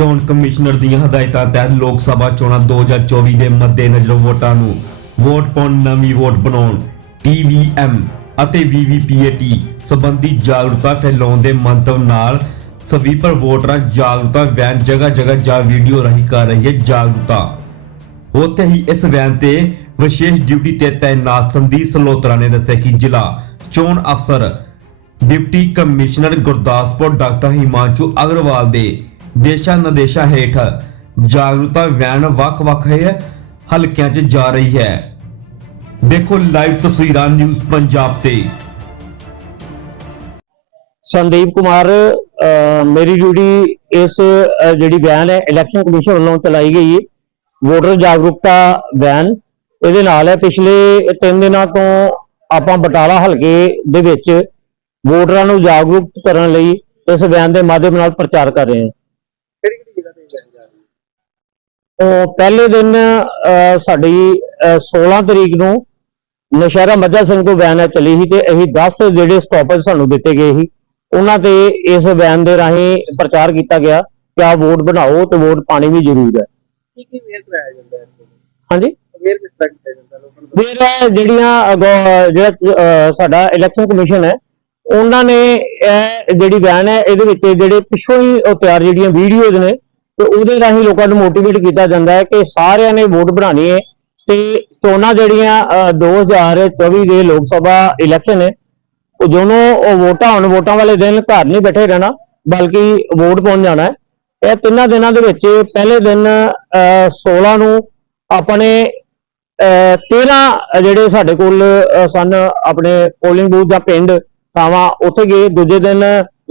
ਚੋਣ ਕਮਿਸ਼ਨਰ ਦੀਆਂ ਹਦਾਇਤਾਂ ਤਹਿਤ ਲੋਕ ਸਭਾ ਚੋਣਾਂ 2024 ਦੇ ਮੱਦੇਨਜ਼ਰ ਵੋਟਾਂ ਨੂੰ ਵੋਟ ਪਾਉਣ, ਨਵੀਂ ਵੋਟ ਬਣਾਉਣ TVM ਅਤੇ VVPAT ਸੰਬੰਧੀ ਜਾਗਰੂਕਤਾ ਫੈਲਾਉਣ ਦੇ ਮੰਤਵ ਨਾਲ ਸਵੀਪਰ ਵੋਟਰਾਂ ਜਾਗਰੂਕਤਾ ਵੈਨ ਜਗ੍ਹਾ ਜਗ੍ਹਾ ਜਾ ਵੀਡੀਓ ਰਾਹੀਂ ਕਰ ਰਹੀ ਹੈ ਜਾਗਰੂਕਤਾ। ਉੱਥੇ ਹੀ ਇਸ ਵੈਨ ਤੇ ਵਿਸ਼ੇਸ਼ ਡਿਊਟੀ ਤੇ ਤਾਇਨਾਤ ਸੰਦੀਪ ਸਲੋਤਰਾ ਨੇ ਦੱਸਿਆ ਕਿ ਜ਼ਿਲ੍ਹਾ ਚੋਣ ਅਫਸਰ deputy commissioner Gurdaspur doctor Himanshu Agarwal ਦੇ ਦੇਸ਼ਾਂ ਨਿਰਦੇਸ਼ਾਂ ਹੇਠ ਜਾਗਰੂਕਤਾ ਵੈਨ ਵੱਖ-ਵੱਖ ਹੈ, ਹਲਕਿਆਂ 'ਚ ਜਾ ਰਹੀ ਹੈ। ਦੇਖੋ ਲਾਈਵ ਤਸਵੀਰਾਂ ਨਿਊਜ਼ ਪੰਜਾਬ ਤੇ। ਸੰਦੀਪ ਕੁਮਾਰ ਅਹ ਮੇਰੀ ਡਿਊਟੀ ਇਸ ਅਹ ਜਿਹੜੀ ਵੈਨ ਹੈ ਇਲੈਕਸ਼ਨ ਕਮਿਸ਼ਨ ਵੱਲੋਂ ਚਲਾਈ ਗਈ। ਵੋਟਰ ਜਾਗਰੂਕਤਾ ਵੈਨ, ਇਹਦੇ ਨਾਲ ਹੈ, ਪਿਛਲੇ 3 ਦਿਨਾਂ ਤੋਂ ਆਪਾਂ ਬਟਾਲਾ ਹਲਕੇ ਦੇ ਵਿੱਚ ਵੋਟਰਾਂ ਨੂੰ ਜਾਗਰੂਕ ਕਰਨ ਲਈ ਇਸ ਵੈਨ ਦੇ ਮਾਧਿਅਮ ਨਾਲ ਪ੍ਰਚਾਰ ਕਰ ਰਹੇ ਹਾਂ ਕਿਹੜੀ ਕਿਹੜੀ ਜਗ੍ਹਾ ਤੇ ਵੈਨ ਜਾ ਰਹੀ ਹੈ ਉਹ ਪਹਿਲੇ ਦਿਨ ਸਾਡੀ ਅਹ 16 ਤਰੀਕ ਨੂੰ ਨਸ਼ਹਿਰਾ ਮੱਝਾ ਸਿੰਘ ਤੋਂ ਵੈਨ ਚਲੀ ਸੀ ਤੇ ਅਸੀਂ 10 ਜਿਹੜੇ ਸਟਾਪੇਜ ਸਾਨੂੰ ਦਿੱਤੇ ਗਏ ਸੀ ਉਹਨਾਂ ਤੇ ਇਸ ਵੈਨ ਦੇ ਰਾਹੀਂ ਪ੍ਰਚਾਰ ਕੀਤਾ ਗਿਆ ਕਿ ਆ ਵੋਟ ਬਣਾਓ ਤੇ ਵੋਟ ਪਾਣੀ ਵੀ ਜ਼ਰੂਰ ਹੈ। ਕੀ ਕੀ ਵੇਅਰ ਕਰਾਇਆ ਜਾਂਦਾ ਹੈ ਹਾਂਜੀ? ਵੇਅਰ ਕਿਸ ਤਰ੍ਹਾਂ ਕੀਤਾ ਜਾਂਦਾ ਲੋਕਾਂ ਨੂੰ? ਜਿਹੜੀਆਂ ਜਿਹੜਾ ਸਾਡਾ ਇਲੈਕਸ਼ਨ ਕਮਿਸ਼ਨ ਹੈ ਉਹਨਾਂ ਨੇ ਇਹ ਜਿਹੜੀ ਵੈਨ ਹੈ ਇਹਦੇ ਵਿੱਚ ਜਿਹੜੇ ਪਿੱਛੋਂ ਹੀ ਤਿਆਰ ਜਿਹੜੀਆਂ ਵੀਡੀਓਜ਼ ਨੇ ਤੇ ਉਹਦੇ ਰਾਹੀਂ ਲੋਕਾਂ ਨੂੰ ਮੋਟੀਵੇਟ ਕੀਤਾ ਜਾਂਦਾ ਹੈ ਕਿ ਸਾਰਿਆਂ ਨੇ ਵੋਟ ਬਣਾਣੀ ਹੈ ਤੇ ਚੋਣਾਂ ਜਿਹੜੀਆਂ ਅਹ, 2024 ਦੇ ਲੋਕ ਸਭਾ ਇਲੈਕਸ਼ਨ ਹੈ ਉਹ ਦੋਨੋਂ ਵੋਟਾਂ ਹੁਣ ਵੋਟਾਂ ਵਾਲੇ ਦਿਨ ਘਰ ਨਹੀਂ ਬੈਠੇ ਰਹਿਣਾ ਬਲਕਿ ਵੋਟ ਪਾਉਣ ਜਾਣਾ ਹੈ। ਇਹ ਤਿੰਨਾਂ ਦਿਨਾਂ ਦੇ ਵਿੱਚ ਪਹਿਲੇ ਦਿਨ ਅਹ, 16 ਨੂੰ ਆਪਣੇ ਅਹ 13 ਜਿਹੜੇ ਸਾਡੇ ਕੋਲ ਸਨ ਆਪਣੇ ਪੋਲਿੰਗ ਬੂਥ ਜਾਂ ਪਿੰਡ ਥਾਵਾਂ ਉੱਥੇ ਗਏ। ਦੂਜੇ ਦਿਨ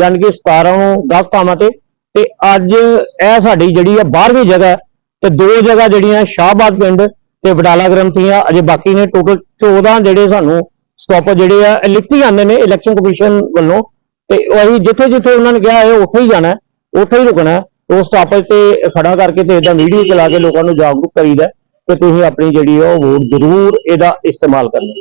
ਯਾਨੀ ਕਿ 17 ਨੂੰ 10 ਥਾਵਾਂ ਤੇ ਤੇ ਅੱਜ ਇਹ ਸਾਡੀ ਜਿਹੜੀ ਆ 12ਵੀਂ ਜਗ੍ਹਾ ਤੇ ਦੋ ਜਗ੍ਹਾ ਜਿਹੜੀਆਂ ਸ਼ਾਹਬਾਦ ਪਿੰਡ ਤੇ ਵਡਾਲਾ ਗ੍ਰੰਥੀਆਂ ਅਜੇ ਬਾਕੀ ਨੇ ਟੋਟਲ 14 ਜਿਹੜੇ ਸਾਨੂੰ ਸਟਾਪ ਜਿਹੜੇ ਆ ਲਿਖਤੀ ਜਾਂਦੇ ਨੇ ਇਲੈਕਸ਼ਨ ਕਮਿਸ਼ਨ ਵੱਲੋਂ ਤੇ ਉਹ ਅਸੀਂ ਜਿੱਥੇ ਜਿੱਥੇ ਉਹਨਾਂ ਨੇ ਕਿਹਾ ਹੈ ਉੱਥੇ ਹੀ ਜਾਣਾ ਉੱਥੇ ਹੀ ਰੁਕਣਾ ਹੈ। ਉਸ ਸਟਾਪੇਜ ਤੇ ਖੜਾ ਕਰਕੇ ਤੇ ਇਹਦਾ ਵੀਡੀਓ ਚਲਾ ਕੇ ਲੋਕਾਂ ਨੂੰ ਜਾਗਰੂਕ ਕਰੀਦਾ ਕਿ ਤੁਸੀਂ ਆਪਣੀ ਜਿਹੜੀ ਆ ਉਹ ਵੋਟ ਜ਼ਰੂਰ ਇਹਦਾ ਇਸਤੇਮਾਲ ਕਰਨਾ